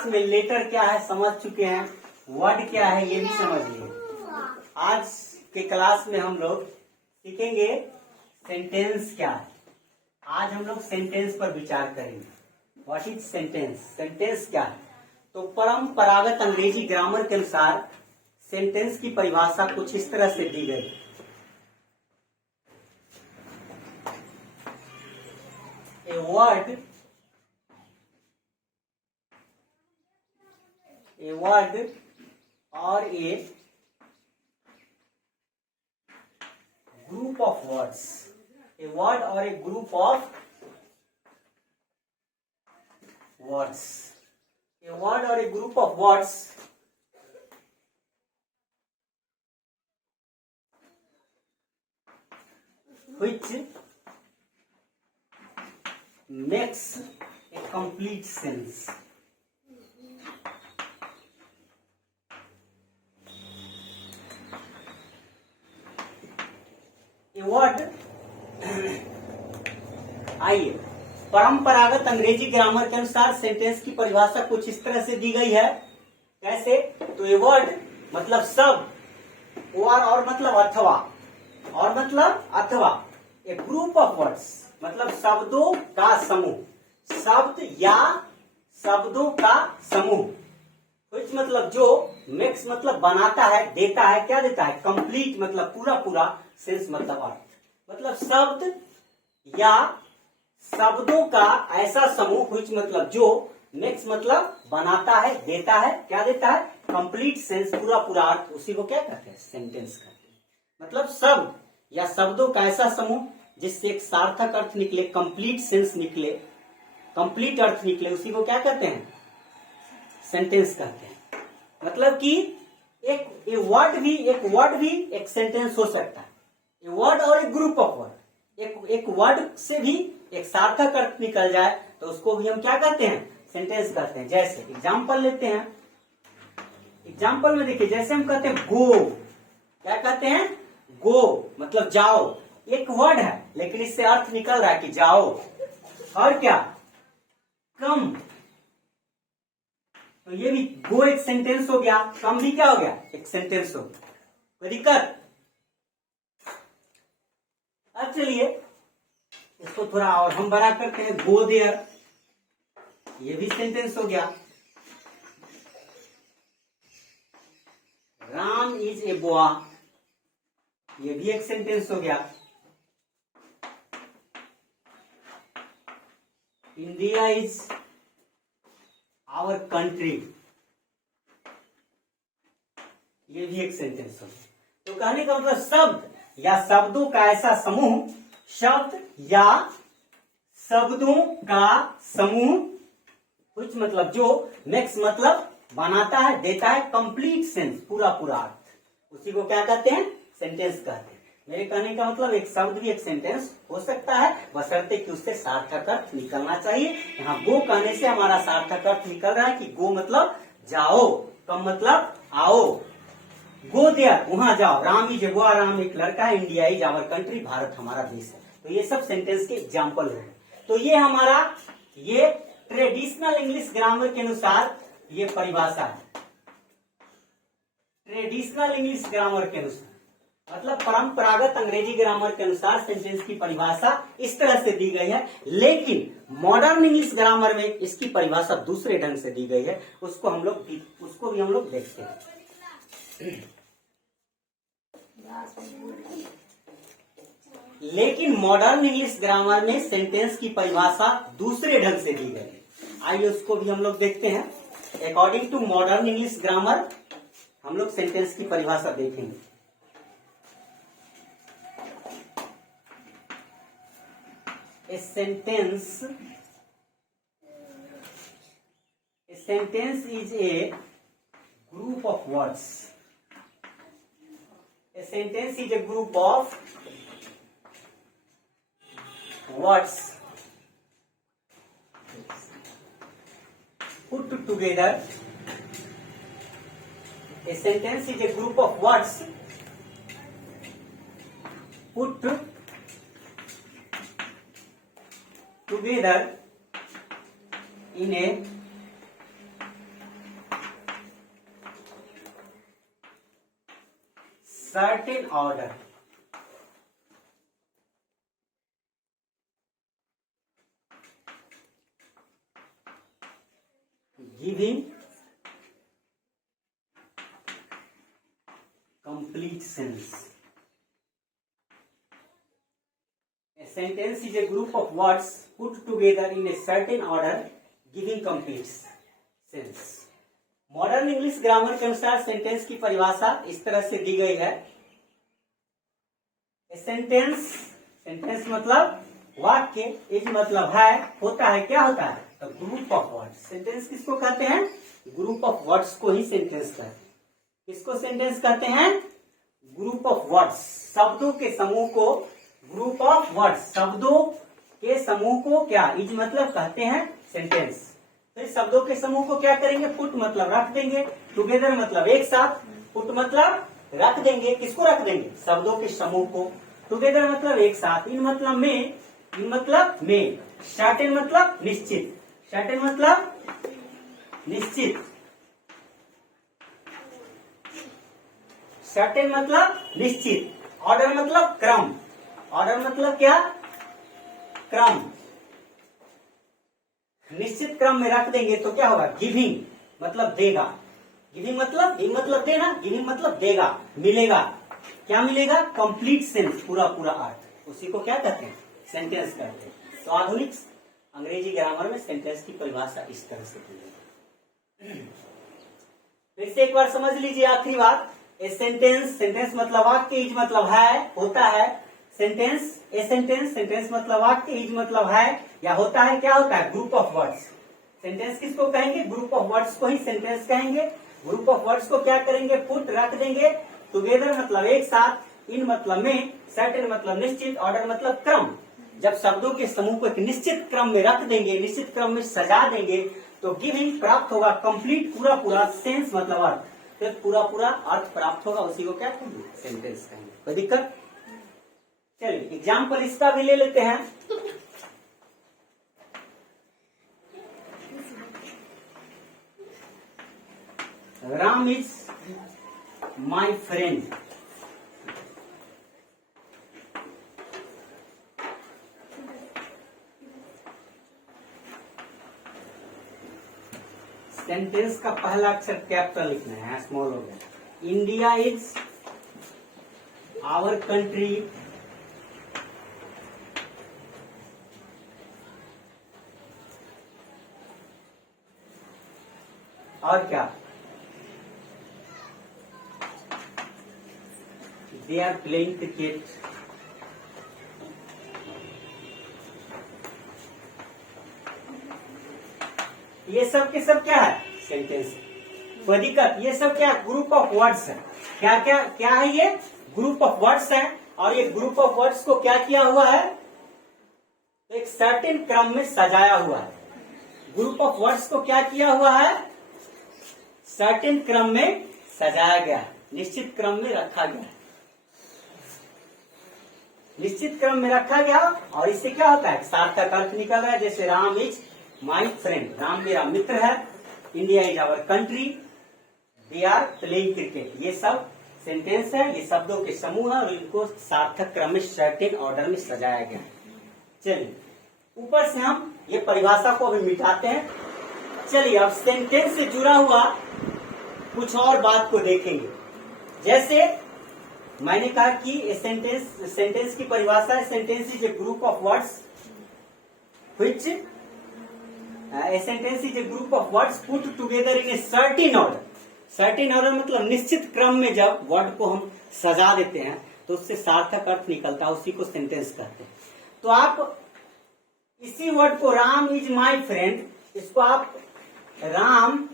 Class में letter क्या है समझ चुके हैं, वर्ड क्या है ये भी समझ लिए। आज के क्लास में हम लोग सीखेंगे सेंटेंस क्या है। आज हम लोग सेंटेंस पर विचार करेंगे। व्हाट इज सेंटेंस, सेंटेंस क्या है। तो परंपरागत अंग्रेजी ग्रामर के अनुसार सेंटेंस की परिभाषा कुछ इस तरह से दी गई। A word or a group of words, a word or a group of words, a word or a group of words which makes a complete sense. Word आइए, परंपरागत अंग्रेजी ग्रामर के अनुसार सेंटेंस की परिभाषा कुछ इस तरह से दी गई है। कैसे? तो ये वर्ड मतलब सब, और मतलब अथवा, और मतलब अथवा, ए ग्रुप ऑफ वर्ड्स मतलब शब्दों का समूह, शब्द या शब्दों का समूह, कुछ मतलब जो, मेक्स मतलब बनाता है, देता है, क्या देता है, कंप्लीट मतलब पूरा पूरा, सेंस मतलब अर्थ, मतलब शब्द या शब्दों का ऐसा समूह, कुछ मतलब जो, मेक्स मतलब बनाता है, देता है, क्या देता है, कंप्लीट सेंस पूरा पूरा अर्थ, उसी को क्या कहते हैं, सेंटेंस कहते हैं। मतलब शब्द या शब्दों का ऐसा समूह जिससे एक सार्थक अर्थ निकले, कंप्लीट सेंस निकले, कंप्लीट अर्थ निकले, उसी को क्या कहते हैं, सेंटेंस कहते हैं। मतलब कि एक वर्ड भी एक सेंटेंस हो सकता है। ए वर्ड और एक ग्रुप ऑफ वर्ड, एक वर्ड से भी एक सार्थक अर्थ निकल जाए तो उसको भी हम क्या कहते हैं, सेंटेंस कहते हैं। जैसे एग्जाम्पल लेते हैं, एग्जाम्पल में देखिए, जैसे हम कहते हैं गो, क्या कहते हैं, गो मतलब जाओ, एक वर्ड है लेकिन इससे अर्थ निकल रहा है कि जाओ। और क्या, कम, तो ये भी गो एक सेंटेंस हो गया, कम भी क्या हो गया, एक सेंटेंस हो गया। कोई दिक्कत? अब चलिए इसको थोड़ा और हम बड़ा करते हैं, गो देयर, ये भी सेंटेंस हो गया। राम इज ए बॉय, ये भी एक सेंटेंस हो गया। इंडिया इज आवर कंट्री, ये भी एक सेंटेंस हो गया। तो कहने का मतलब शब्द या शब्दों का ऐसा समूह, शब्द या शब्दों का समूह, कुछ मतलब जो, मेक्स मतलब बनाता है, देता है, कंप्लीट सेंस पूरा पूरा अर्थ, उसी को क्या कहते हैं, सेंटेंस कहते हैं। मेरे कहने का मतलब एक शब्द भी एक सेंटेंस हो सकता है, बशर्ते कि उससे सार्थक अर्थ निकलना चाहिए। यहाँ गो कहने से हमारा सार्थक अर्थ निकल रहा है कि गो मतलब जाओ, कम मतलब आओ, गो देयर वहां जाओ, Ram is a boy, Ram एक लड़का है, India is our country, Bharat हमारा देश है। तो ये सब सेंटेंस के एग्जाम्पल हो गए। तो ये हमारा ये ट्रेडिशनल इंग्लिश ग्रामर के अनुसार ये परिभाषा है। ट्रेडिशनल इंग्लिश ग्रामर के अनुसार मतलब परंपरागत अंग्रेजी ग्रामर के अनुसार सेंटेंस की परिभाषा इस तरह से दी गई है। लेकिन मॉडर्न इंग्लिश ग्रामर में इसकी परिभाषा दूसरे ढंग से दी गई है, उसको भी हम लोग देखते हैं। लेकिन मॉडर्न इंग्लिश ग्रामर में सेंटेंस की परिभाषा दूसरे ढंग से दी गई है। आइए उसको भी हम लोग देखते हैं। According to modern English grammar हम लोग सेंटेंस की परिभाषा देखेंगे। A sentence is a group of words. A sentence is a group of words put together. A sentence is a group of words put together in a certain order, giving complete sense. A sentence is a group of words put together in a certain order giving complete sense. Modern English grammar के अनुसार sentence की परिभाषा इस तरह से दी गई है। Sentence मतलब वाक्य, इज मतलब है, होता है, क्या होता है, तो ग्रुप ऑफ वर्ड्स। सेंटेंस किसको कहते हैं? ग्रुप ऑफ वर्ड्स को ही सेंटेंस कहते हैं। किसको सेंटेंस कहते हैं? ग्रुप ऑफ वर्ड्स, शब्दों के समूह को ग्रुप ऑफ वर्ड्स, शब्दों के समूह को क्या, इज मतलब कहते हैं सेंटेंस। तो इस शब्दों के समूह को क्या करेंगे? पुट मतलब रख देंगे, टुगेदर मतलब एक साथ, पुट मतलब रख देंगे, किसको रख देंगे? शब्दों के समूह को, टुगेदर मतलब एक साथ, इन मतलब में, सर्टेन मतलब निश्चित, सर्टेन मतलब निश्चित, सर्टेन मतलब निश्चित, ऑर्डर मतलब क्रम, ऑर्डर मतलब क्या? क्रम, निश्चित क्रम में रख देंगे तो क्या होगा? गिविंग मतलब देगा, गिविंग मतलब देना, गिविंग मतलब देगा, मिलेगा, क्या मिलेगा? कंप्लीट सेंस, पूरा अर्थ, उसी को क्या कहते हैं? सेंटेंस कहते हैं। तो आधुनिक अंग्रेजी ग्रामर में सेंटेंस की परिभाषा इस तरह से दी है। फिर से एक बार समझ लीजिए आखिरी बात। ए सेंटेंस मतलब वाक्य, इज मतलब है, होता है, सेंटेंस मतलब वाक्य, इज मतलब है या होता है, क्या होता है? Group of words. सेंटेंस किसको कहेंगे? ग्रुप ऑफ वर्ड्स को ही सेंटेंस कहेंगे। ग्रुप ऑफ वर्ड्स को क्या करेंगे? पुट रख देंगे, टुगेदर मतलब एक साथ, इन मतलब में, सर्टेन मतलब निश्चित, ऑर्डर मतलब क्रम। जब शब्दों के समूह को एक निश्चित क्रम में रख देंगे, निश्चित क्रम में सजा देंगे, तो गिविंग प्राप्त होगा कंप्लीट, पूरा सेंस मतलब अर्थ, फिर पूरा अर्थ प्राप्त होगा, उसी को क्या कहेंगे? सेंटेंस कहेंगे। कोई दिक्कत? चलिए एग्जाम्पल इसका भी ले लेते हैं। Ram is my friend, sentence का पहला अक्षर कैपिटल लिखना है, स्मॉल हो गया। इंडिया इज आवर कंट्री, और क्या? दे आर प्लेइंग क्रिकेट, ये सब के सब क्या है? सेंटेंस। कोई दिक्कत? ये सब क्या? ग्रुप ऑफ वर्ड्स है। क्या है ये? ग्रुप ऑफ वर्ड्स है। और ये ग्रुप ऑफ वर्ड्स को क्या किया हुआ है? तो एक सर्टेन क्रम में सजाया हुआ है। ग्रुप ऑफ वर्ड्स को क्या किया हुआ है? सर्टेन क्रम में सजाया गया, निश्चित क्रम में रखा गया, निश्चित क्रम में रखा गया। और इससे क्या होता है? सार्थक अर्थ निकल रहा है। जैसे Ram is my friend, Ram मेरा मित्र है, India is our country, they are playing cricket, ये सब सेंटेंस है, ये शब्दों के समूह है और इनको सार्थक क्रम में सर्टेन ऑर्डर में सजाया गया। चलिए ऊपर से हम ये परिभाषा को अभी मिटाते हैं। चलिए अब सेंटेंस से जुड़ा हुआ कुछ और बात को देखेंगे। जैसे मैंने कहा कि सेंटेंस की परिभाषा है, sentence is a group of words which sentence is a group of words put together in a certain order. Certain order मतलब निश्चित क्रम में जब वर्ड को हम सजा देते हैं तो उससे सार्थक अर्थ निकलता है, उसी को सेंटेंस कहते हैं। तो आप इसी वर्ड को राम इज माई फ्रेंड, इसको आप Ram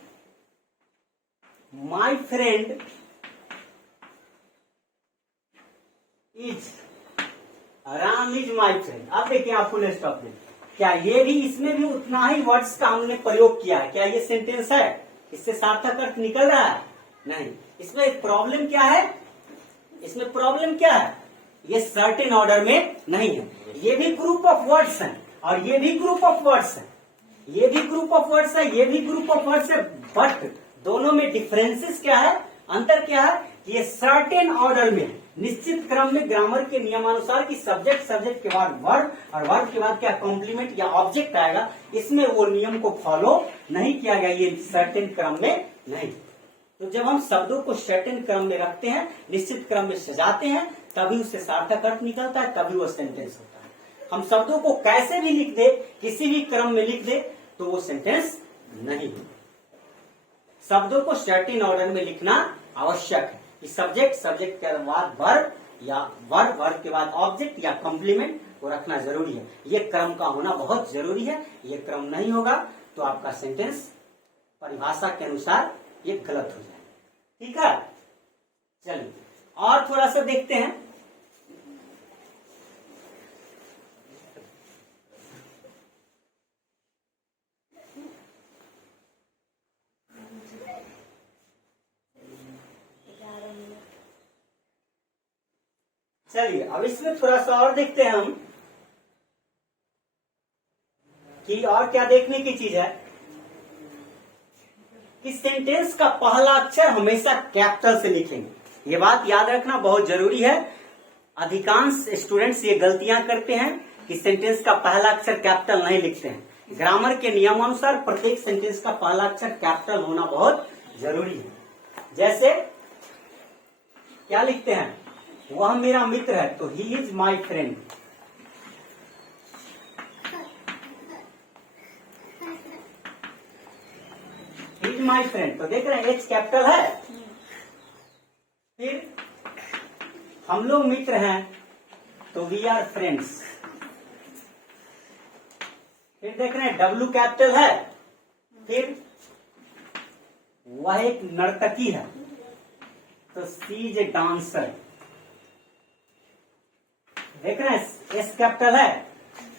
my friend is, Ram is my friend. अब देखिए आप फुल स्टॉप दें, क्या ये भी, इसमें भी उतना ही वर्ड्स का हमने प्रयोग किया है। क्या ये सेंटेंस है? इससे सार्थक अर्थ निकल रहा है? नहीं। इसमें प्रॉब्लम क्या है? इसमें प्रॉब्लम क्या है? ये सर्टेन ऑर्डर में नहीं है। ये भी ग्रुप ऑफ वर्ड्स हैं और ये भी ग्रुप ऑफ वर्ड्स है, ये भी ग्रुप ऑफ वर्ड्स है, ये भी ग्रुप ऑफ वर्ड्स है, बट दोनों में डिफरेंसेस क्या है? अंतर क्या है कि ये सर्टेन ऑर्डर में है, निश्चित क्रम में ग्रामर के नियमानुसार की सब्जेक्ट के बाद वर्ब और वर्ब के बाद क्या कॉम्प्लीमेंट या ऑब्जेक्ट आएगा, इसमें वो नियम को फॉलो नहीं किया गया, ये सर्टेन क्रम में नहीं। तो जब हम शब्दों को सर्टेन क्रम में रखते हैं, निश्चित क्रम में सजाते हैं, तभी उससे सार्थक अर्थ निकलता है, तभी वो सेंटेंस होता है। हम शब्दों को कैसे भी लिख दे, किसी भी क्रम में लिख दे, तो वो सेंटेंस नहीं है। शब्दों को सर्टेन ऑर्डर में लिखना आवश्यक है कि सब्जेक्ट के बाद वर्ब या वर्ब के बाद ऑब्जेक्ट या कॉम्प्लीमेंट को रखना जरूरी है। ये क्रम का होना बहुत जरूरी है। ये क्रम नहीं होगा तो आपका सेंटेंस परिभाषा के अनुसार ये गलत हो जाए। ठीक है, चलिए और थोड़ा सा देखते हैं। चलिए अब इसमें थोड़ा सा और देखते हैं हम कि और क्या देखने की चीज है कि सेंटेंस का पहला अक्षर हमेशा कैपिटल से लिखेंगे। ये बात याद रखना बहुत जरूरी है। अधिकांश स्टूडेंट्स ये गलतियां करते हैं कि सेंटेंस का पहला अक्षर कैपिटल नहीं लिखते हैं। ग्रामर के नियमानुसार प्रत्येक सेंटेंस का पहला अक्षर कैपिटल होना बहुत जरूरी है। जैसे क्या लिखते हैं, वह मेरा मित्र है, तो he is my friend. He is my friend, तो देख रहे हैं एच कैपिटल है। फिर हम लोग मित्र हैं, तो वी आर फ्रेंड्स। फिर देख रहे हैं डब्ल्यू कैपिटल है। फिर वह एक नर्तकी है, तो सी इज ए डांसर। देख रहे हैं एस कैपिटल है।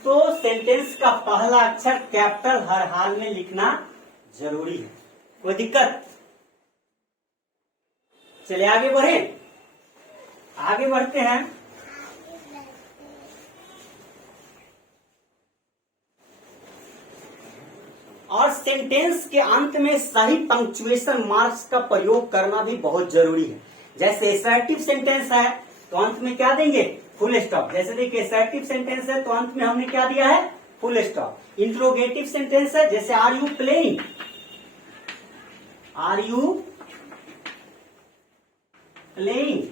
तो सेंटेंस का पहला अक्षर कैपिटल हर हाल में लिखना जरूरी है। कोई दिक्कत? चलिए आगे बढ़े। आगे बढ़ते हैं। और सेंटेंस के अंत में सही पंक्चुएशन मार्क्स का प्रयोग करना भी बहुत जरूरी है। जैसे असर्टिव सेंटेंस है तो अंत में क्या देंगे, फुल स्टॉप। जैसे देखिए असर्टिव सेंटेंस है तो अंत में हमने क्या दिया है, फुल स्टॉप। इंट्रोगेटिव सेंटेंस है जैसे are you playing, are you playing,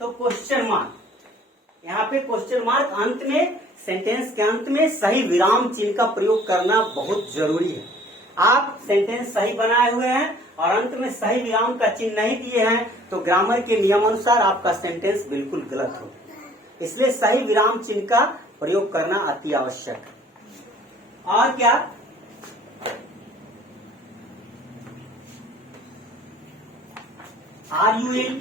तो क्वेश्चन मार्क। यहाँ पे क्वेश्चन मार्क अंत में, सेंटेंस के अंत में सही विराम चिन्ह का प्रयोग करना बहुत जरूरी है। आप सेंटेंस सही बनाए हुए हैं और अंत में सही विराम का चिन्ह नहीं दिए हैं तो ग्रामर के नियमानुसार आपका सेंटेंस बिल्कुल गलत हो। इसलिए सही विराम चिन्ह का प्रयोग करना अति आवश्यक है। और क्या, आर यू इल,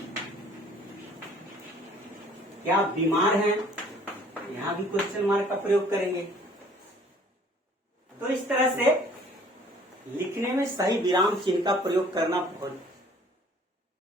क्या आप बीमार हैं, यहां भी क्वेश्चन मार्क का प्रयोग करेंगे। तो इस तरह से लिखने में सही विराम चिन्ह का प्रयोग करना बहुत